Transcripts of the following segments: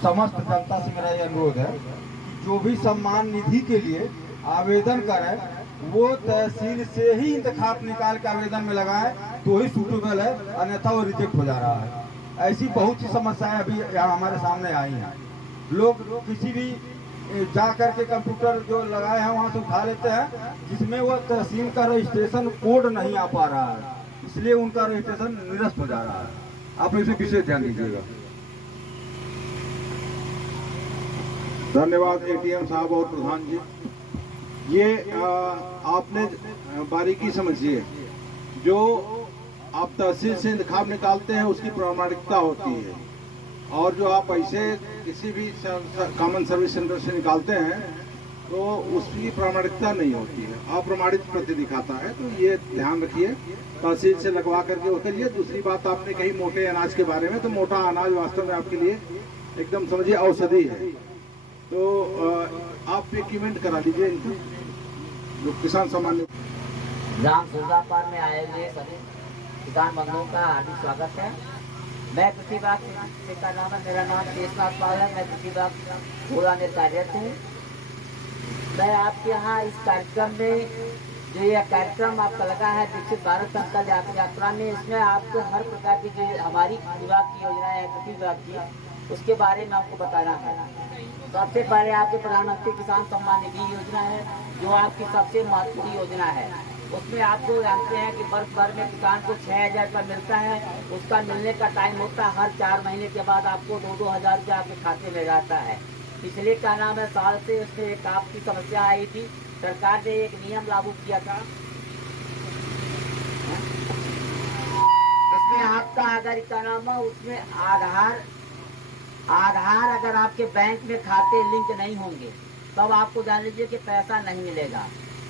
समस्त जनता से मेरा ये अनुरोध है कि जो भी सम्मान निधि के लिए आवेदन करे वो तहसील से ही इंतखाब निकाल के आवेदन में लगाए तो ही सूटेबल है, अन्यथा वो रिजेक्ट हो जा रहा है। ऐसी बहुत सी समस्याएं अभी यहाँ हमारे सामने आई हैं। लोग किसी भी जा करके कंप्यूटर जो लगाए हैं वहाँ से उठा लेते हैं, जिसमें वो तहसील का रजिस्ट्रेशन कोड नहीं आ पा रहा है, इसलिए उनका रजिस्ट्रेशन निरस्त हो जा रहा है। आप इसे विशेष ध्यान दीजिएगा। धन्यवाद एटीएम साहब और प्रधान जी। ये आपने बारीकी समझिए, जो आप तहसील से इंतखाब निकालते हैं उसकी प्रामाणिकता होती है, और जो आप पैसे किसी भी कॉमन सर्विस सेंटर से निकालते हैं तो उसकी प्रामाणिकता नहीं होती है, अप्रमाणित प्रति दिखाता है। तो ये ध्यान रखिए, तहसील से लगवा करके वो करिए। दूसरी बात आपने कही मोटे अनाज के बारे में, तो मोटा अनाज वास्तव में आपके लिए एकदम समझिए औषधि है। तो आप पेमेंट करा दीजिए इनको, जो किसान सम्मान। ग्राम सुरजापाल में आए हुए सभी किसान बंधुओं का हार्दिक स्वागत है। मैं कृषि विभाग से का नाम है, मेरा नाम केशनाथ पाल है। मैं कृषि विभाग पूरा में कार्यरत हूँ। मैं आपके यहाँ इस कार्यक्रम में जो यह कार्यक्रम आपका लगा है विकसित भारत संकल्प यात्रा में, इसमें आपको हर प्रकार की जो हमारी विभाग की योजनाएं है कृषि विभाग की, उसके बारे में आपको बताना है। सबसे पहले आपके प्रधानमंत्री किसान सम्मान निधि योजना है, जो आपकी सबसे महत्वपूर्ण योजना है। उसमें आपको जानते हैं कि वर्ष भर में किसान को 6,000 रुपये मिलता है। उसका मिलने का टाइम होता है हर 4 महीने के बाद आपको 2-2 हज़ार रुपये आपके खाते में जाता है। पिछले क्या नाम है साल से उसमें एक आपकी समस्या आई थी, सरकार ने एक नियम लागू किया था, उसमें आपका अगर क्या नाम है उसमें आधार अगर आपके बैंक में खाते लिंक नहीं होंगे तब आपको जान लीजिए कि पैसा नहीं मिलेगा।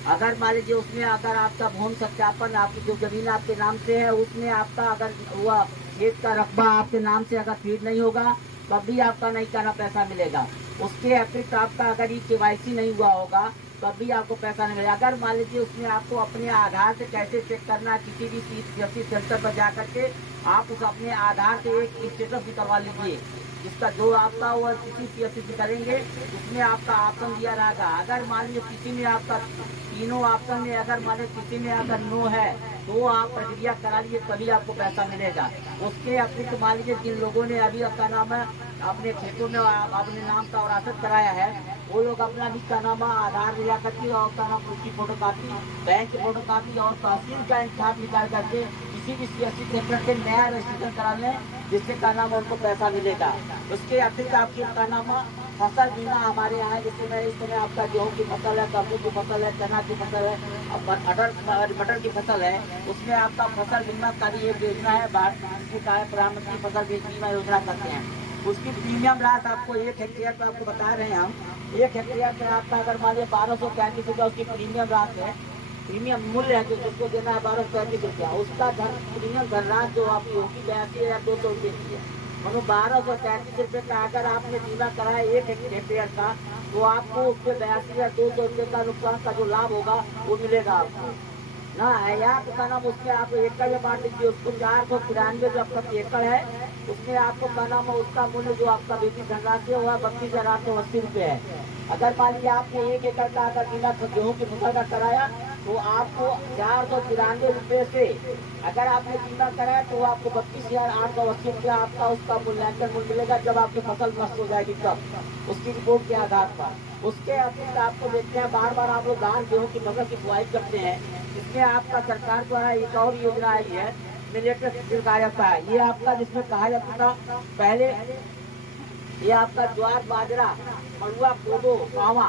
अगर मान लीजिए उसमें अगर आपका भूमि सत्यापन, आपकी जो जमीन आपके नाम से है उसमें आपका अगर हुआ खेत का रकबा आपके नाम से अगर फीड नहीं होगा तब भी आपका नहीं करना पैसा मिलेगा। उसके अतिरिक्त आपका अगर ये KYC नहीं हुआ होगा तब भी आपको पैसा नहीं मिलेगा। अगर मान लीजिए उसमें आपको अपने आधार से कैसे चेक करना, किसी भी CSC सेंटर पर जा करके आप उस अपने आधार से एक स्टेटस भी करवा लीजिए, जिसका जो आपका वो किसी CSC करेंगे उसमें आपका ऑप्शन दिया रहेगा। अगर मान लीजिए किसी में आपका तीनों ऑप्शन में अगर मान लीजिए किसी में अगर नो है तो आप प्रक्रिया करा लीजिए, तभी आपको पैसा मिलेगा। उसके अतिरिक्त मान लीजिए जिन लोगों ने अभी अपना नाम है अपने खेतों में अपने नाम का वरासत कराया है, वो लोग अपना भी का नाम आधार लिया करके और का नाम उसकी फोटोकॉपी, बैंक की फोटोकॉपी और तहसील का इंतजाम निकाल करके किसी भी CSC सेंटर से नया रजिस्ट्रेशन करा लें, जिससे का नाम उनको पैसा मिलेगा। उसके अतिरिक्त आपके का नाम फसल बीमा हमारे यहाँ है, जिससे मैं इस समय आपका गेहूँ की फसल है, कद्दू की फसल है, चना की फसल है, मटर की फसल है, उसमें आपका फसल बीमा का भी एक योजना है, प्रधानमंत्री फसल बीमा योजना करते हैं। उसकी प्रीमियम राशि आपको 1 हेक्टेयर पर आपको बता रहे हैं हम, 1 हेक्टेयर पर आपका अगर मान लीजिए 1235 रुपया उसकी प्रीमियम राशि है, प्रीमियम मूल्य है, जो जिसको देना है 1235 रुपया। उसका प्रीमियम धनराशि जो आपकी होगी 82,200 रुपये की है। मतलब 1235 रुपये का अगर आपने बीमा कराया 1 हेक्टेयर का, तो आपको उसके 82,200 रुपये का नुकसान का जो लाभ होगा वो मिलेगा आपको ना है। या तो नाम उसमें आप एकड़ में बांट लीजिए, उसको 493 जो आपका एकड़ है उसमें आपको का नाम उसका मूल्य जो आपका बेटी धनराशि हुआ 32,880 रुपये है। अगर मान लीजिए आपने 1 एकड़ का अगर बीमा गेहूँ की फसल का कराया तो आपको 493 रुपये से अगर आपने बीमा कराया तो आपको 32,880 रुपया आपका उसका मूल्यांकन मूल्य मिलेगा जब आपकी फसल नष्ट हो जाएगी तब, उसकी रिपोर्ट के आधार पर। उसके अतिरिक्त आपको देखते हैं बार बार आप लोग धान गेहूँ की फसल की बुआई करते हैं, इसमें आपका सरकार द्वारा एक और योजना आई है मिलेट्स कहा जाता है। ये आपका जिसमें कहा जाता था पहले ये आपका ज्वार, बाजरा, मड़ुआ, कोदो, पावा,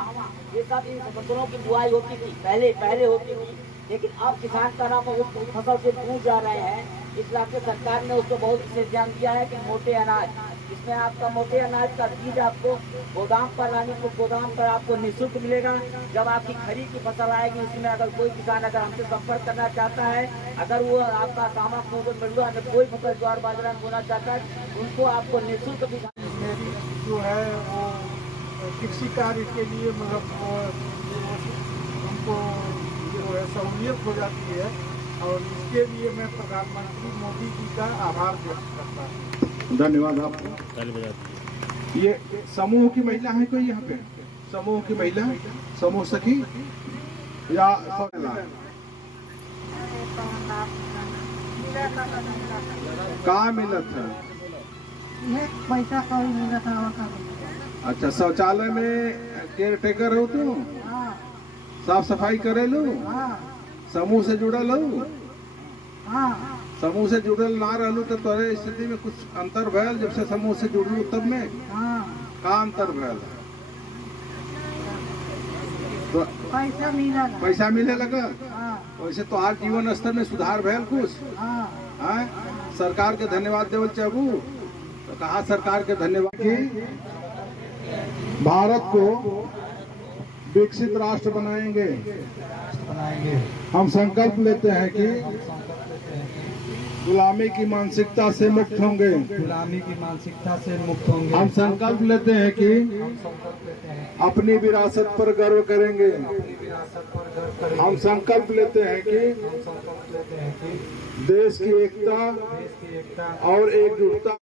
ये सब इन फसलों की बुआई होती थी पहले होती थी, लेकिन अब किसान का नाम उस फसल से दूर जा रहे हैं। इसलिए सरकार ने उसको बहुत विशेष ध्यान दिया है कि मोटे अनाज, इसमें आपका मोटे अनाज का बीज आपको गोदाम पर लाने को गोदाम पर आपको निःशुल्क मिलेगा। जब आपकी खरीफ की फसल आएगी उसमें अगर कोई किसान अगर हमसे संपर्क करना चाहता है, अगर वो आपका सामा कोदो मड़ुआ में कोई फसल ज्वार बाजरा बोना चाहता है, उनको आपको निःशुल्क भी जो है वो कृषि कार्य के लिए मतलब उनको जो है सहूलियत हो जाती है, और इसके लिए मैं प्रधानमंत्री मोदी जी का आभार व्यक्त करता हूँ। धन्यवाद आपको। ये समूह की महिला है कोई यहाँ पे? समूह की महिला, समूह सखी या कहाँ मिलत है? पैसा कौड़ी मिला था। अच्छा, शौचालय में केयर टेकर हो तू? हाँ साफ सफाई करे लो? हाँ समूह से जुड़ल हो? हाँ समूह से जुड़ल ना रहलू तो तोरे स्थिति में कुछ अंतर भयल जब से समूह से जुड़लू तब में? हाँ का अंतर भयल? तो पैसा मिला ना। पैसा मिले लगा? हाँ वैसे तो आज जीवन स्तर में सुधार भयल कुछ? हाँ हाँ? सरकार के धन्यवाद देवल चाहू तो कहा सरकार के धन्यवाद की भारत को विकसित राष्ट्र बनाएंगे। हम संकल्प लेते हैं कि गुलामी की मानसिकता से मुक्त होंगे। गुलामी की मानसिकता से मुक्त होंगे। हम संकल्प लेते हैं कि अपनी विरासत पर गर्व करेंगे। हम संकल्प लेते हैं कि देश की एकता और एकजुटता